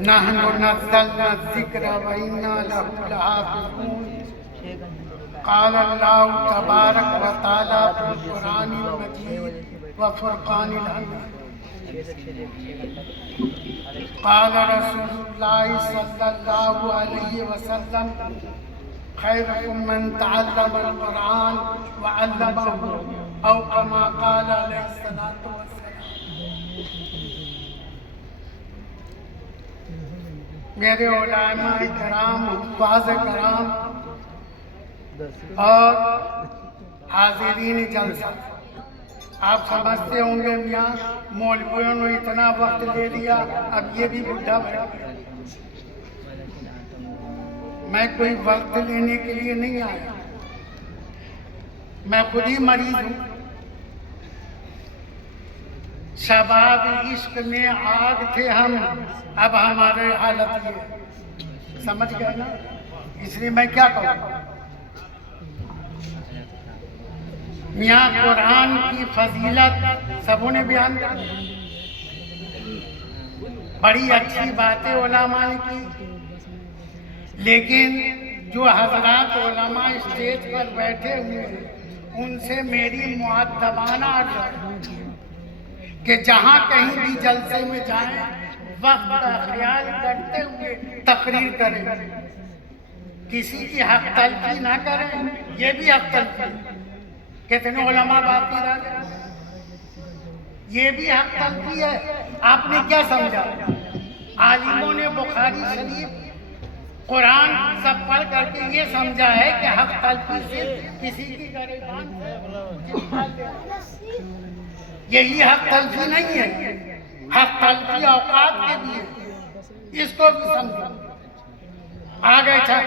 नहनु नज़्ज़लना ज़िक्र व इन्ना लहु लहाफ़िज़ून। क़ाल अल्लाहु तबारक व तआला फ़िल क़ुरानिल मजीद व फ़ुरक़ानिल हमीद। क़ाल रसूलुल्लाहि सल्लल्लाहु अलैहि वसल्लम खैरुकुम मन तअल्लमल क़ुरान व अल्लमहु औ कमा क़ाल अलैहिस्सलातु वस्सलाम। मेरे उलमाए कराम, हुफ़्फ़ाज़ कराम और हाज़िरीन जलसा, आप समझते होंगे मियाँ मौलवियों ने इतना वक्त ले लिया, अब ये भी बुढ़ा बैठ गया। मैं कोई वक्त लेने के लिए नहीं आया, मैं खुद ही मरीज हूँ। शबाब इश्क में आग थे हम, अब हमारे हालत ये, समझ गए ना? इसलिए मैं क्या कहूँ, यहाँ कुरान की फजीलत सबों ने बयान कर, बड़ी अच्छी बातें उलमा ने की, लेकिन जो हजरात उलमा स्टेज पर बैठे हुए हैं उनसे मेरी मुअद्दबाना अर्ज़ है कि जहाँ कहीं भी जलसे में जाएं वक्त का ख्याल करते हुए तकरीर करें, किसी की हक तलफी ना करें, ये भी हक तलफी। कितने उलमा बाकी रह गए, ये भी हक तलफी है। आपने क्या समझा? आलिमों ने बुखारी शरीफ कुरान सब पढ़ करके ये समझा है कि हक तलफी से किसी की गरेबान, यही हक तलफी नहीं है। हक तलफी औकात के लिए, इसको भी समझो। आ गए था,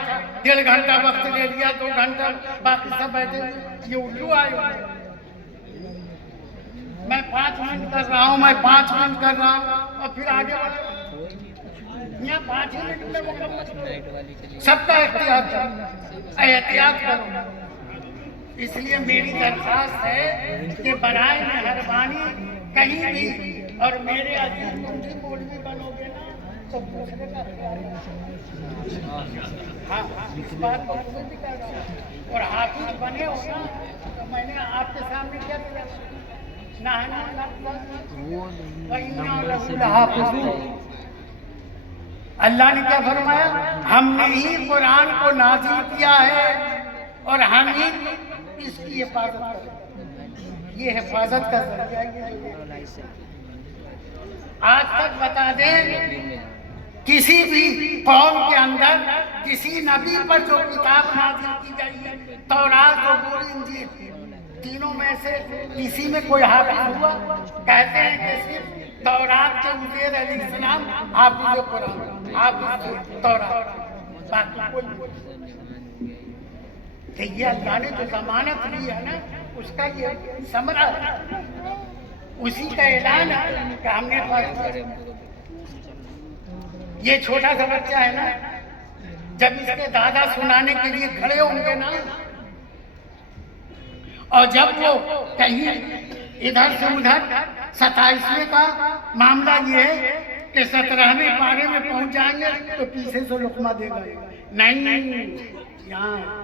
1.5 घंटा वक्त ले लिया, 2 घंटा बाकी सब बैठे, ये उल्लू आए। मैं 5 मिनट कर रहा हूँ, मैं 5 मिनट कर रहा हूँ और फिर आगे बढ़, यहाँ 5 मिनट में मुकम्मल। सबका एहतियात करो। इसलिए मेरी दरख्वास्त है कि बनाए मेहरबानी कहीं भी, और मेरे अजीज मुफ्ती मौलवी बनोगे ना तो दूसरे का हाँ, इस बात को मैं भी कह रहा हूँ। और हाफिज बने हो ना तो मैंने आपके सामने क्या किया, अल्लाह ने क्या फरमाया, हमने ही कुरान को नाज़िल किया है और हम ही इसकी हिफाजत करें। ये हिफाजत का जरिया है। आज तक बता दें, किसी भी कौम के अंदर किसी नबी पर जो किताब नाज़िल की गई है, तौरात और इंजील, तीनों में से किसी में कोई हाफिज हुआ? कहते हैं कि सिर्फ तौरात के उज़ैर अलैहिस्सलाम हाफिज कुरान, हाफिज तौरात, बाकी कोई नहीं। ये अल्लाह ने जो जमानत ली है ना, उसका ये समरा है, उसी का ऐलान है कि हमने ये छोटा सा बच्चा है ना, जब इसके दादा सुनाने के लिए खड़े होंगे ना, और जब वो कहीं इधर से उधर 27वें का मामला ये है कि 17वें पारे में पहुंच जाएंगे तो पीछे से लुकमा देगा, नहीं यहाँ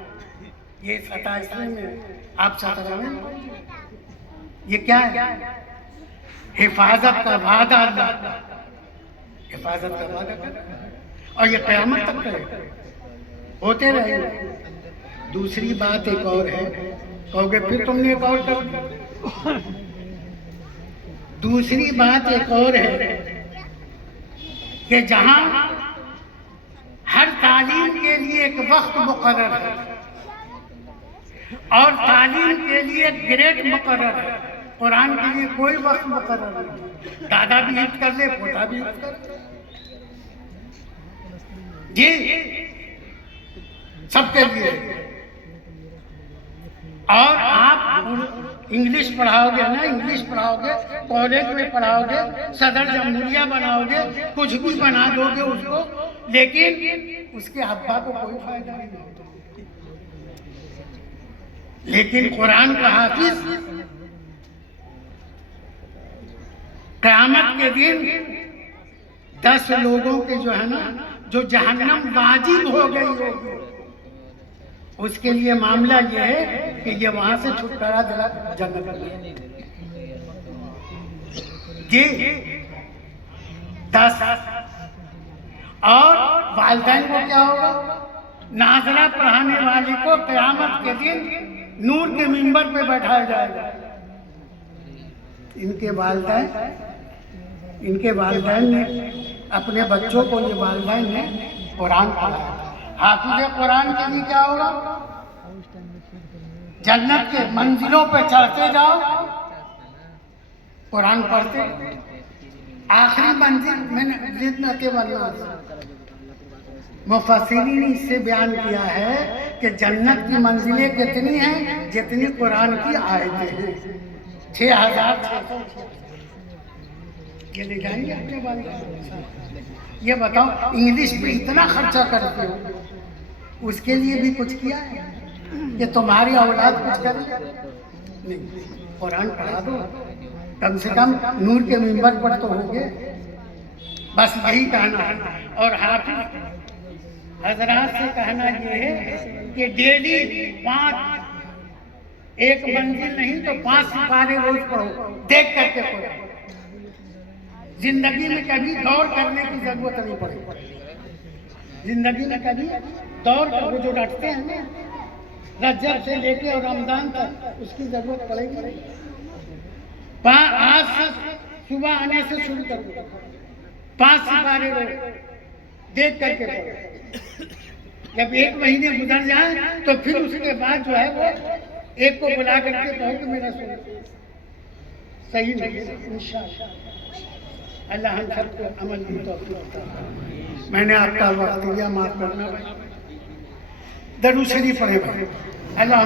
ये 27वें में, आप 17वें में, ये क्या है? हिफाजत का वादा, अल्लाह हिफाजत का वादा कर, और ये क़यामत तक करेगा, होते रहेगा। दूसरी बात एक और है, कहोगे फिर तुमने एक और कर, दूसरी बात एक और है कि जहां हर तालीम के लिए एक वक्त मुकर्रर है और तालीम के लिए एक ग्रेड मुकर्रर है, कुरान के लिए कोई वक्त मुकर्रर नहीं। दादा भी हित कर ले, पोता भी हित कर जी, सबके लिए। और आप इंग्लिश पढ़ाओगे ना, इंग्लिश पढ़ाओगे, कॉलेज में पढ़ाओगे, सदर जमहूरिया बनाओगे, कुछ भी बना दोगे उसको, लेकिन उसके अब्बा को कोई फायदा नहीं होगा। लेकिन कुरान का हाफिज क़यामत के दिन 10 लोगों के जो है ना, जो जहन्नम वाजिब हो गई होगी, उसके लिए मामला ये है कि ये वहां से छुटकारा दिला जन्नत में। जी 10। और वालिदैन को क्या होगा? नाज़रा पढ़ाने वाले को क़यामत के दिन नूर के मिंबर पे बैठाया जाएगा। इनके वालिदैन ने अपने बच्चों को, ये वालिदैन ने कुरान पढ़ाया। हाफिज़ कुरान के लिए क्या होगा? जन्नत के मंजिलों पे चढ़ते जाओ, कुरान पढ़ते, आखिरी मंजिल मैंने जितना के बनना। मुफस्सिरीन ने इससे बयान किया है कि जन्नत की मंजिलें कितनी हैं जितनी कुरान की आयतें हैं। 6000। ये ले जाएंगे अपने बारे में। ये बताओ, इंग्लिश पे इतना खर्चा करते हो, उसके लिए भी कुछ किया है कि तुम्हारी औलाद कुछ करे? नहीं, कुरान पढ़ा दो, कम से कम नूर के मिंबर पर तो होगे। बस यही कहना है। और हाफिज़ हजरात से कहना ये है कि डेली 5, एक मंजिल नहीं तो 5 सिपारे रोज पढ़ो, देख करके पढ़ो। जिंदगी में कभी दौड़ करने की जरूरत नहीं पड़ेगी। जिंदगी में कभी दौड़ कर जो रटते हैं ना, रजब से लेके और रमजान तक, उसकी जरूरत पड़ेगी। आज से सुबह आने से शुरू करो, 5 सिपारे रोज देख करके पढ़ो। जब 1 महीने गुजर जाए तो फिर उसके बाद जो है वो एक को बुला करके कहो कि मेरा सुनो, सही नहीं है। इंशाअल्लाह अल्लाह हम सबको अमल की तौफीक अता। मैंने आपका वक्त लिया, माफ करना भाई। दरूद शरीफ पढ़े भाई। अल्लाह